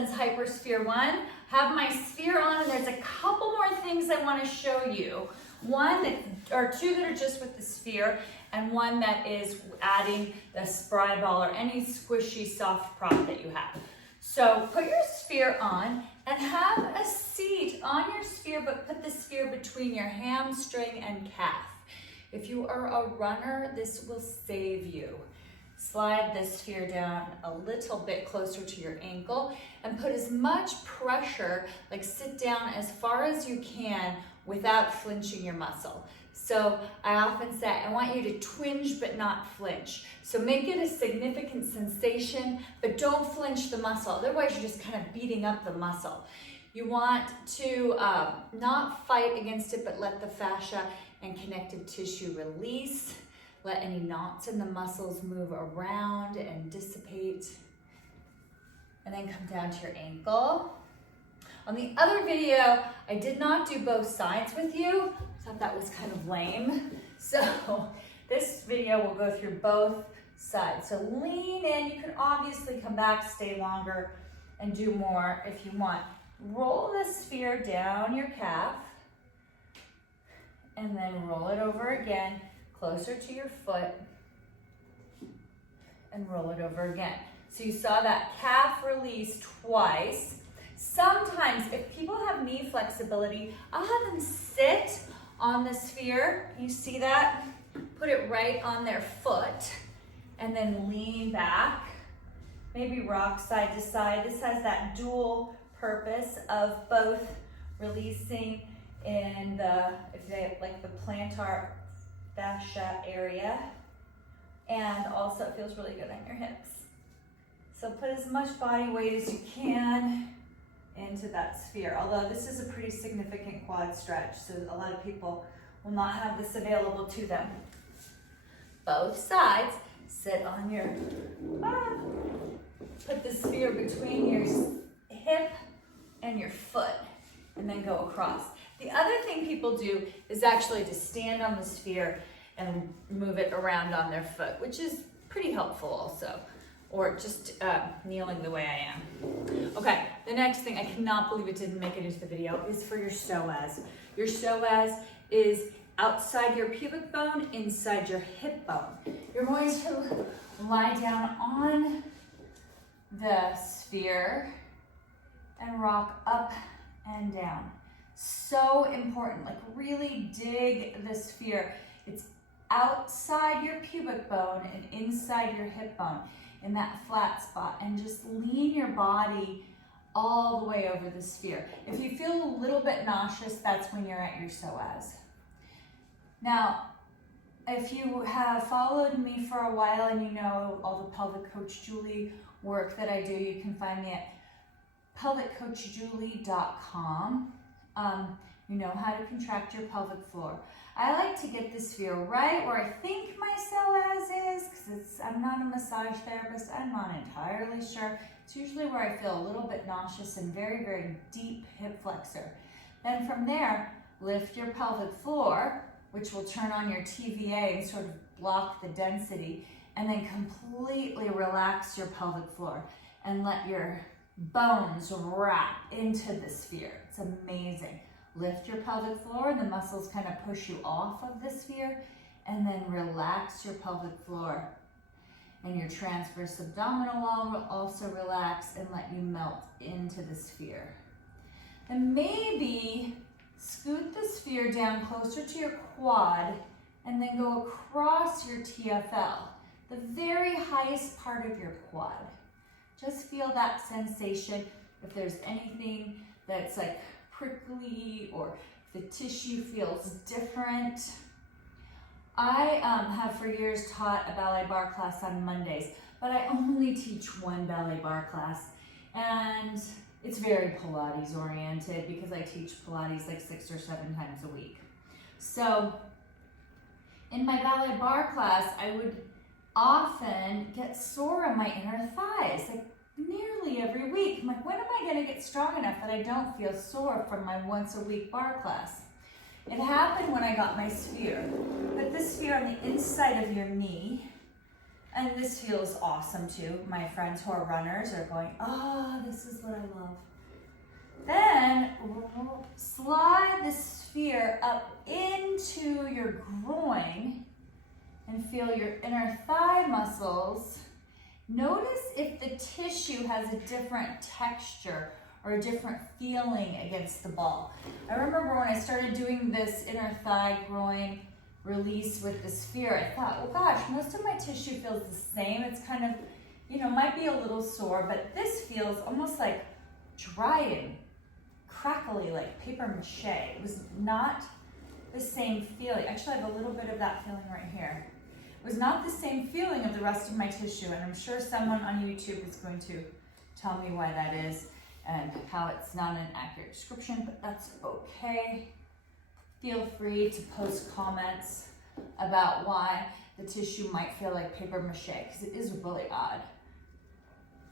since Hypersphere 1. Have my sphere on, and there's a couple more things I want to show you. One or two that are just with the sphere, and one that is adding the spry ball or any squishy soft prop that you have. So put your sphere on and have a seat on your sphere, but put the sphere between your hamstring and calf. If you are a runner, this will save you. Slide the sphere down a little bit closer to your ankle and put as much pressure, like sit down as far as you can without flinching your muscle. So I often say, I want you to twinge but not flinch. So make it a significant sensation, but don't flinch the muscle. Otherwise, you're just kind of beating up the muscle. You want to not fight against it, but let the fascia and connective tissue release. Let any knots in the muscles move around and dissipate. And then come down to your ankle. On the other video, I did not do both sides with you. I thought that was kind of lame. So this video will go through both sides. So lean in. You can obviously come back, stay longer, and do more if you want. Roll the sphere down your calf, and then roll it over again, closer to your foot, and roll it over again. So you saw that calf release twice. Sometimes if people have knee flexibility, I'll have them sit on the sphere. You see that? Put it right on their foot and then lean back. Maybe rock side to side. This has that dual purpose of both releasing in the, if they like the plantar fascia area, and also it feels really good on your hips. So put as much body weight as you can into that sphere. Although this is a pretty significant quad stretch, so a lot of people will not have this available to them. Both sides, sit on your, put the sphere between your hip and your foot, and then go across. The other thing people do is actually to stand on the sphere and move it around on their foot, which is pretty helpful also. Or just kneeling the way I am. Okay, the next thing, I cannot believe it didn't make it into the video, is for your psoas. Your psoas is outside your pubic bone, inside your hip bone. You're going to lie down on the sphere and rock up and down. So important, like really dig the sphere. It's outside your pubic bone and inside your hip bone, in that flat spot, and just lean your body all the way over the sphere. If you feel a little bit nauseous, that's when you're at your psoas. Now, if you have followed me for a while and you know all the Pelvic Coach Julie work that I do, you can find me at pelviccoachjulie.com. You know how to contract your pelvic floor. I like to get the sphere right where I think my psoas is, because I'm not a massage therapist, I'm not entirely sure. It's usually where I feel a little bit nauseous and very, very deep hip flexor. Then from there, lift your pelvic floor, which will turn on your TVA and sort of block the density, and then completely relax your pelvic floor and let your bones wrap into the sphere. It's amazing. Lift your pelvic floor, and the muscles kind of push you off of the sphere, and then relax your pelvic floor. And your transverse abdominal wall will also relax and let you melt into the sphere. And maybe scoot the sphere down closer to your quad and then go across your TFL, the very highest part of your quad. Just feel that sensation. If there's anything that's like prickly or if the tissue feels different. I have for years taught a ballet bar class on Mondays, but I only teach one ballet bar class, and it's very Pilates oriented because I teach Pilates like 6 or 7 times a week. So in my ballet bar class, I would often get sore in my inner thighs, like nearly every week. I'm like, when am I gonna get strong enough that I don't feel sore from my once a week bar class? It happened when I got my sphere. Put the sphere on the inside of your knee And this feels awesome too. My friends who are runners are going, oh, this is what I love. Then slide the sphere up into your groin and feel your inner thigh muscles. Notice if the tissue has a different texture or a different feeling against the ball. I remember when I started doing this inner thigh groin release with the sphere, I thought, well gosh, most of my tissue feels the same. It's kind of, you know, might be a little sore, but this feels almost like dry and crackly, like paper mache. It was not the same feeling. Actually, I have a little bit of that feeling right here. It was not the same feeling of the rest of my tissue, and I'm sure someone on YouTube is going to tell me why that is and how it's not an accurate description, but that's okay. Feel free to post comments about why the tissue might feel like paper mache, because it is really odd.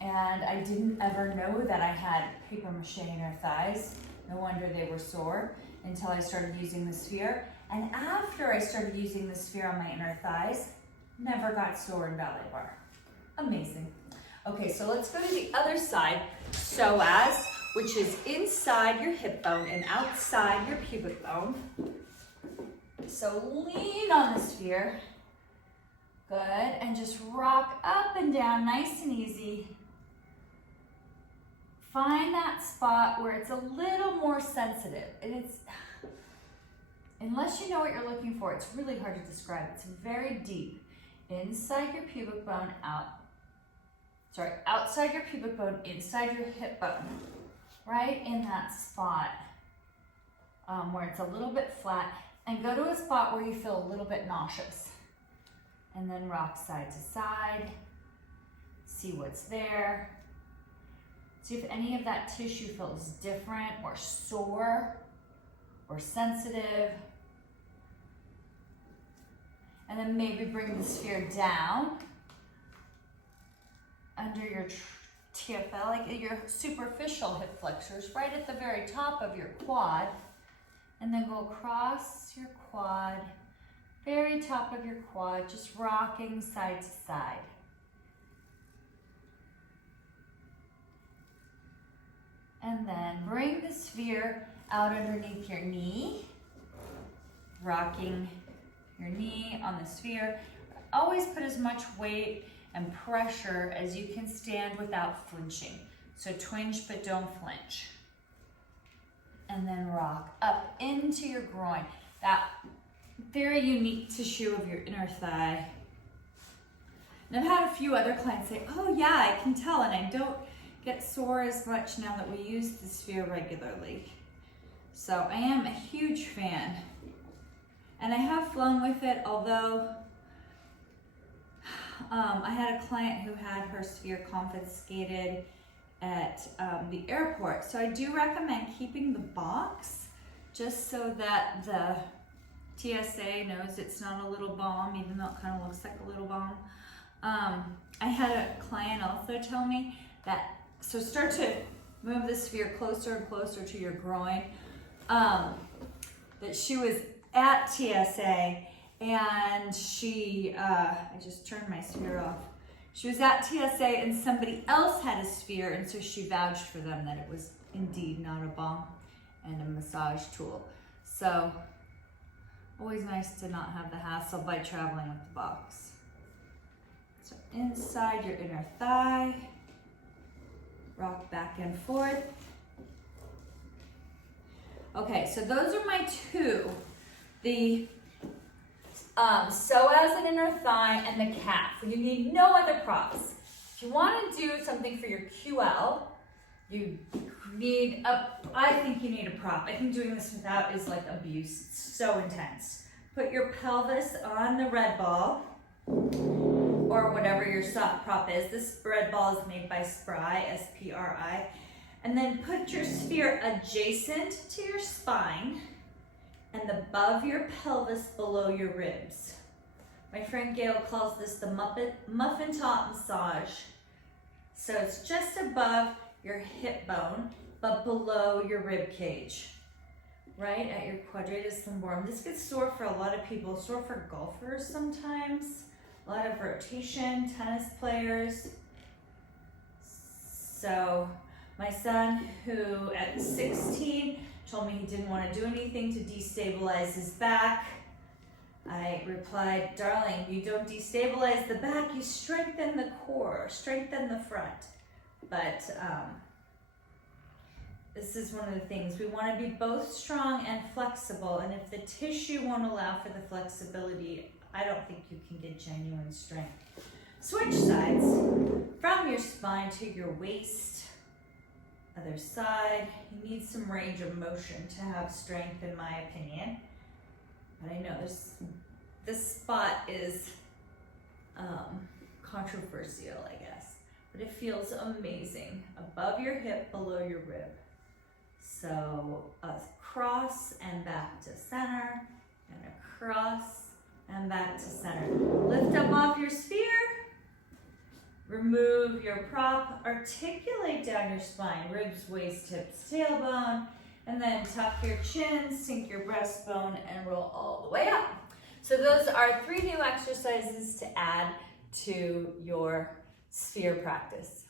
And I didn't ever know that I had paper mache inner thighs. No wonder they were sore until I started using the sphere. And after I started using the sphere on my inner thighs, never got sore in ballet bar. Amazing. Okay, so let's go to the other side. Psoas, which is inside your hip bone and outside your pubic bone. So lean on the sphere. Good, and just rock up and down, nice and easy. Find that spot where it's a little more sensitive. And it's, unless you know what you're looking for, it's really hard to describe. It's very deep. Inside your pubic bone, outside your pubic bone, inside your hip bone. Right in that spot where it's a little bit flat. And go to a spot where you feel a little bit nauseous. And then rock side to side. See what's there. See if any of that tissue feels different or sore or sensitive. And then maybe bring the sphere down under your TFL, like your superficial hip flexors, right at the very top of your quad. And then go across your quad, very top of your quad, just rocking side to side. And then bring the sphere out underneath your knee, rocking your knee on the sphere. Always put as much weight and pressure as you can stand without flinching. So twinge, but don't flinch. And then rock up into your groin. That very unique tissue of your inner thigh. And I've had a few other clients say, oh yeah, I can tell, and I don't get sore as much now that we use the sphere regularly. So I am a huge fan. And I have flown with it, although I had a client who had her sphere confiscated at the airport. So I do recommend keeping the box just so that the TSA knows it's not a little bomb, even though it kind of looks like a little bomb. I had a client also tell me that, so start to move the sphere closer and closer to your groin, that she was at TSA and she, I just turned my sphere off. She was at TSA and somebody else had a sphere, and so she vouched for them that it was indeed not a bomb and a massage tool. So always nice to not have the hassle by traveling with the box. So inside your inner thigh, rock back and forth. Okay, so those are my two. The psoas and inner thigh and the calf. You need no other props. If you want to do something for your QL, you need I think you need a prop. I think doing this without is like abuse. It's so intense. Put your pelvis on the red ball or whatever your soft prop is. This red ball is made by Spry, S-P-R-I. And then put your sphere adjacent to your spine and above your pelvis below your ribs. My friend Gail calls this the Muffin Top Massage. So it's just above your hip bone, but below your rib cage, right at your quadratus lumborum. This gets sore for a lot of people, sore for golfers sometimes. a lot of rotation, tennis players. So my son, who at 16 told me he didn't want to do anything to destabilize his back, I replied, darling, you don't destabilize the back, you strengthen the core, strengthen the front. But this is one of the things, we want to be both strong and flexible, and if the tissue won't allow for the flexibility, I don't think you can get genuine strength. Switch sides, from your spine to your waist, other side. You need some range of motion to have strength, in my opinion. But I know this spot is controversial, I guess, but it feels amazing. Above your hip, below your rib. So across and back to center, and across and back to center. Lift up off your sphere. Remove your prop. Articulate down your spine, ribs, waist, hips, tailbone, and then tuck your chin, sink your breastbone, and roll all the way up. So those are 3 new exercises to add to your sphere practice.